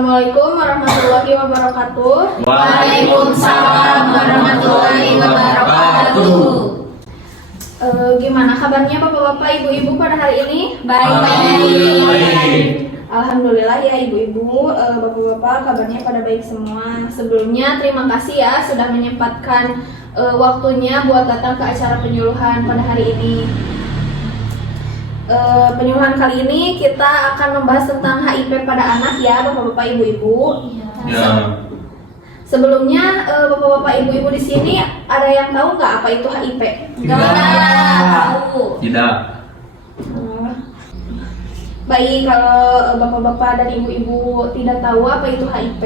Assalamualaikum warahmatullahi wabarakatuh. Waalaikumsalam warahmatullahi wabarakatuh. Gimana kabarnya Bapak-bapak, Ibu-ibu pada hari ini? Baik. Alhamdulillah ya Ibu-ibu, Bapak-bapak kabarnya pada baik semua. Sebelumnya terima kasih ya sudah menyempatkan waktunya buat datang ke acara penyuluhan pada hari ini. Penyuluhan kali ini kita akan membahas tentang HIV pada anak ya Bapak-bapak, Ibu-ibu. Ya. Sebelumnya Bapak-bapak, Ibu-ibu di sini ada yang tahu nggak apa itu HIV? Tidak. Baik, kalau Bapak-bapak dan Ibu-ibu tidak tahu apa itu HIV,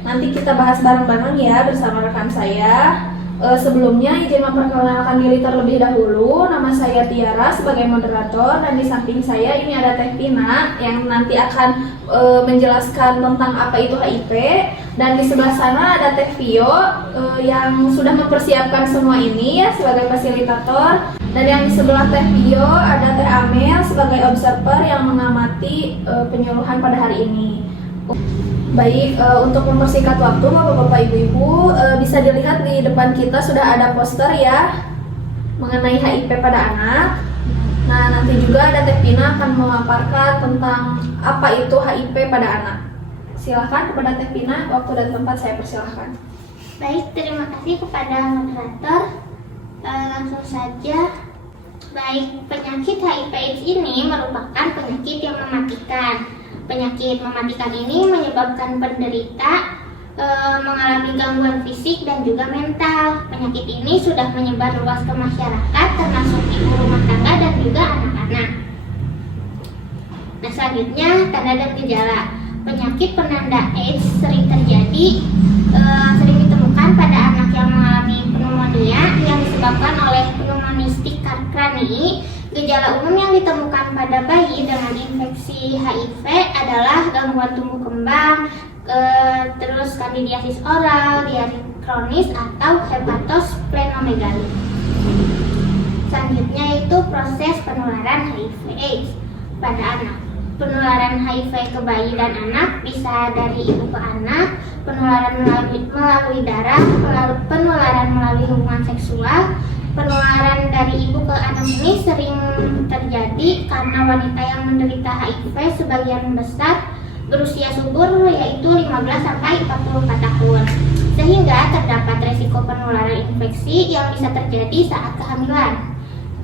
nanti kita bahas bareng-bareng ya bersama rekan saya. Sebelumnya izin memperkenalkan diri terlebih dahulu. Nama saya Tiara sebagai moderator, dan di samping saya ini ada Teh Tina yang nanti akan menjelaskan tentang apa itu HIV. Dan di sebelah sana ada Teh Vio yang sudah mempersiapkan semua ini ya sebagai fasilitator. Dan yang di sebelah Teh Vio ada Teh Amel sebagai observer yang mengamati penyuluhan pada hari ini. Baik, untuk mempersingkat waktu Bapak-bapak, Ibu-ibu, bisa dilihat di depan kita sudah ada poster ya mengenai HIV pada anak. Nah, nanti juga ada Teh Pina akan memaparkan tentang apa itu HIV pada anak. Silahkan kepada Teh Pina, waktu dan tempat saya persilahkan. Baik, terima kasih kepada moderator. Langsung saja. Baik, penyakit HIV/AIDS ini merupakan penyakit yang mematikan. Penyakit mematikan ini menyebabkan penderita mengalami gangguan fisik dan juga mental. Penyakit ini sudah menyebar luas ke masyarakat, termasuk ibu rumah tangga dan juga anak-anak. Nah, selanjutnya tanda dan gejala. Penyakit penanda AIDS sering ditemukan pada anak yang mengalami pneumonia yang disebabkan oleh pneumonistik krani. Gejala umum yang ditemukan pada bayi dengan infeksi HIV adalah gangguan tumbuh kembang, terus kandidiasis oral, diare kronis, atau hepatosplenomegaly. Selanjutnya itu proses penularan HIV/AIDS pada anak. Penularan HIV ke bayi dan anak bisa dari ibu ke anak, penularan melalui darah, penularan melalui hubungan seksual. Penularan dari ibu ke anak ini sering terjadi karena wanita yang menderita HIV sebagian besar berusia subur, yaitu 15-44 tahun. Sehingga terdapat resiko penularan infeksi yang bisa terjadi saat kehamilan.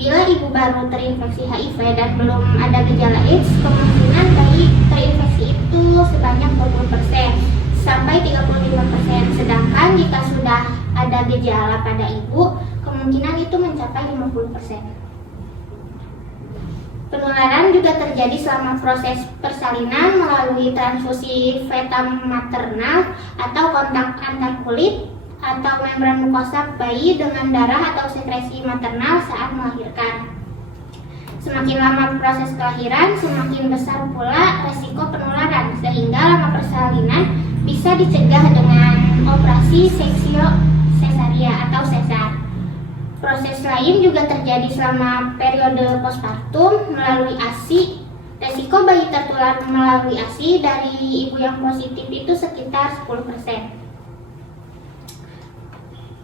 Bila ibu baru terinfeksi HIV dan belum ada gejala AIDS, kemungkinan bayi terinfeksi itu sebanyak 20% sampai 35%. Sedangkan jika sudah ada gejala pada ibu, kemungkinan itu mencapai 50%. Penularan juga terjadi selama proses persalinan melalui transfusi fetal maternal atau kontak antar kulit atau membran mukosa bayi dengan darah atau sekresi maternal saat melahirkan. Semakin lama proses kelahiran, semakin besar pula resiko penularan, sehingga lama persalinan bisa dicegah dengan operasi seksio sesaria atau sesar. Proses lain juga terjadi selama periode postpartum melalui ASI. Resiko bayi tertular melalui ASI dari ibu yang positif itu sekitar 10%.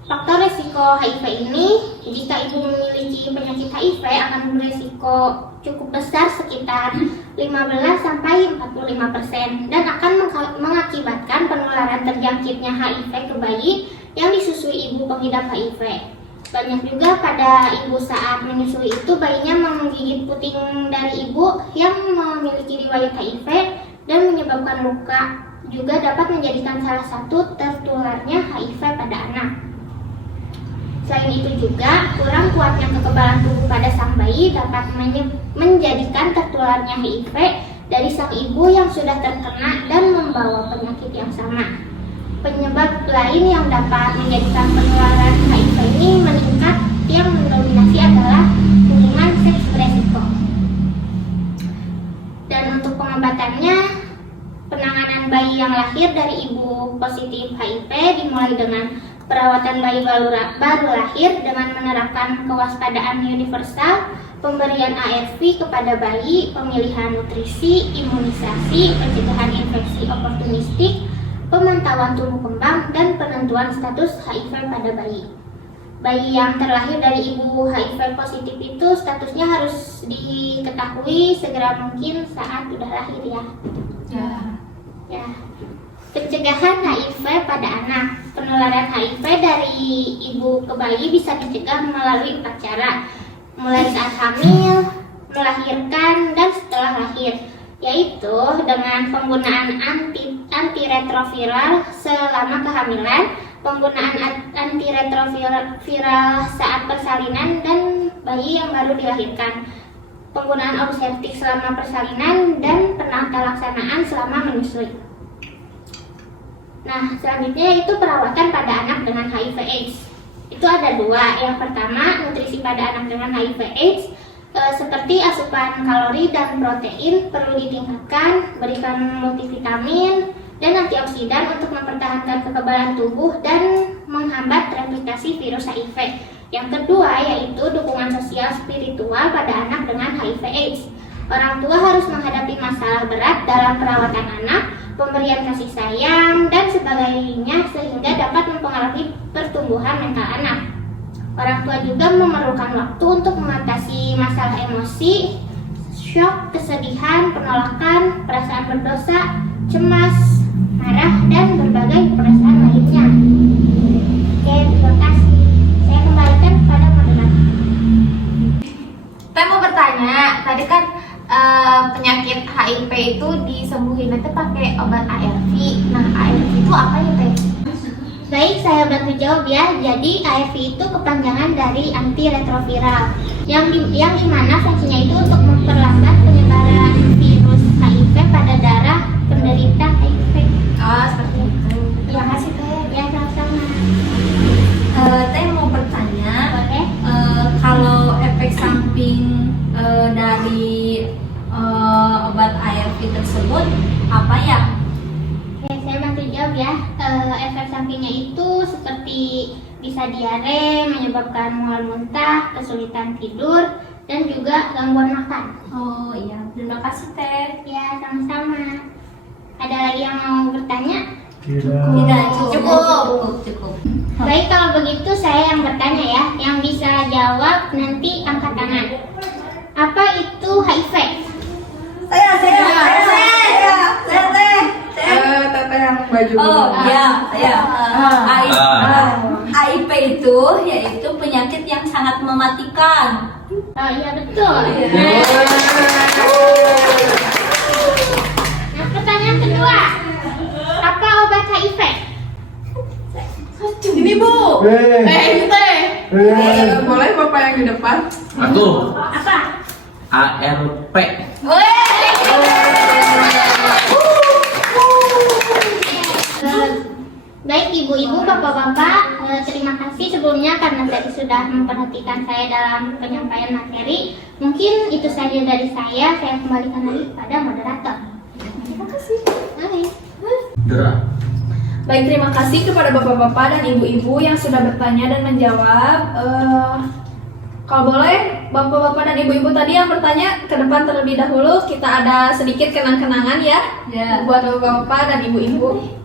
Faktor resiko HIV ini, jika ibu memiliki penyakit HIV akan beresiko cukup besar sekitar 15-45% dan akan mengakibatkan penularan terjangkitnya HIV ke bayi yang disusui ibu pengidap HIV. Banyak juga pada ibu saat menyusui itu bayinya menggigit puting dari ibu yang memiliki riwayat HIV dan menyebabkan luka, juga dapat menjadikan salah satu tertularnya HIV pada anak. Selain itu juga, kurang kuatnya kekebalan tubuh pada sang bayi dapat menjadikan tertularnya HIV dari sang ibu yang sudah terkena dan membawa penyakit yang sama. Penyebab lain yang dapat menjadikan penularan HIV ini meningkat yang mendominasi adalah hubungan seks beresiko. Dan untuk pengobatannya, penanganan bayi yang lahir dari ibu positif HIV dimulai dengan perawatan bayi baru lahir dengan menerapkan kewaspadaan universal, pemberian ARV kepada bayi, pemilihan nutrisi, imunisasi, pencegahan infeksi oportunistik, pemantauan tumbuh kembang, dan penentuan status HIV pada bayi. Bayi yang terlahir dari ibu HIV positif itu statusnya harus diketahui segera mungkin saat sudah lahir ya. Ya. Pencegahan HIV pada anak. Penularan HIV dari ibu ke bayi bisa dicegah melalui 4 cara. Mulai saat hamil, melahirkan, dan setelah lahir, yaitu dengan penggunaan antiretroviral selama kehamilan, penggunaan antiretroviral saat persalinan dan bayi yang baru dilahirkan, penggunaan obstetrik selama persalinan, dan penata-laksanaan selama menyusui. Nah, selanjutnya itu perawatan pada anak dengan HIV/AIDS. Itu ada 2. Yang pertama, nutrisi pada anak dengan HIV/AIDS seperti asupan kalori dan protein perlu ditingkatkan, berikan multivitamin dan antioksidan untuk mempertahankan kekebalan tubuh dan menghambat replikasi virus HIV. Yang kedua yaitu dukungan sosial spiritual pada anak dengan HIV/AIDS. Orang tua harus menghadapi masalah berat dalam perawatan anak, pemberian kasih sayang, dan sebagainya sehingga dapat mempengaruhi pertumbuhan mental anak. Orang tua juga memerlukan waktu untuk mengatasi masalah emosi, syok, kesedihan, penolakan, perasaan berdosa, cemas, marah, dan berbagai perasaan lainnya. Oke, terima kasih. Saya kembalikan kepada moderator. Saya mau bertanya, tadi kan penyakit HIV itu disembuhin itu pakai obat ARV. Nah, ARV itu apa ya, Teh? Baik, saya bantu jawab ya. Jadi ARV itu kepanjangan dari antiretroviral yang dimana fungsinya itu untuk memperlambat penyebaran virus HIV pada darah penderita HIV. Oh, seperti itu. Terima kasih Teh. Ya, sama-sama. Teh mau bertanya, Boleh? kalau efek samping dari obat ARV tersebut apa ya? Oke, saya bantu jawab ya. Efek sampingnya itu seperti bisa diare, menyebabkan mual muntah, kesulitan tidur, dan juga gangguan makan. Oh iya, terima kasih Teh. Ya, sama-sama. Ada lagi yang mau bertanya? Tidak, cukup. Baik, kalau begitu saya yang bertanya ya. Yang bisa jawab nanti angkat tangan. Apa itu HIV? Saya Teh. Teteh yang baju Oh biru. iya, saya. HIV itu yaitu penyakit yang sangat mematikan. Oh iya, betul. Nah, pertanyaan kedua. Apa obat HIV? Ini Bu. Ini teh. Boleh bapak yang di depan? Aku Apa? ARP. Baik ibu-ibu, bapak-bapak, terima kasih sebelumnya karena tadi sudah memperhatikan saya dalam penyampaian materi. Mungkin itu saja dari saya kembalikan lagi kepada moderator. Terima kasih. Dera. Baik, terima kasih kepada bapak-bapak dan ibu-ibu yang sudah bertanya dan menjawab. Kalau boleh, bapak-bapak dan ibu-ibu tadi yang bertanya ke depan terlebih dahulu, kita ada sedikit kenang-kenangan ya, buat bapak-bapak dan ibu-ibu.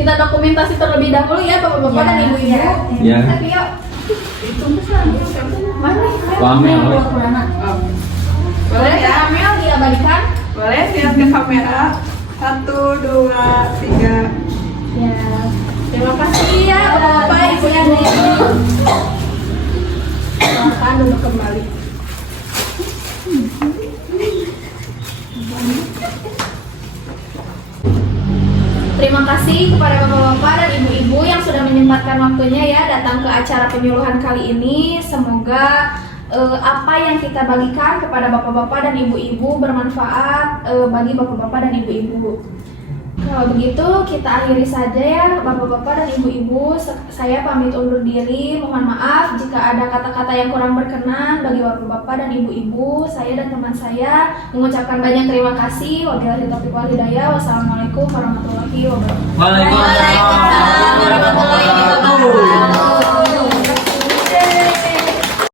Kita dokumentasi terlebih dahulu ya bapak-bapak dan ibu-ibu. Ya. Yuk. Mana? Wamel. Boleh ya? Amel diabadikan. Boleh lihat ke kamera. 1, 2, 3. Ya. Terima kasih ya bapak ibu dan ibu. Silakan duduk kembali. Terima kasih kepada bapak-bapak dan ibu-ibu yang sudah menyempatkan waktunya ya datang ke acara penyuluhan kali ini. Semoga apa yang kita bagikan kepada bapak-bapak dan ibu-ibu bermanfaat bagi bapak-bapak dan ibu-ibu. Kalau begitu kita akhiri saja ya Bapak-bapak dan Ibu-ibu. Saya pamit undur diri. Mohon maaf jika ada kata-kata yang kurang berkenan bagi Bapak-bapak dan Ibu-ibu. Saya dan teman saya mengucapkan banyak terima kasih. Wabillahi taufiq wal hidayah. Wassalamualaikum warahmatullahi wabarakatuh. Waalaikumsalam.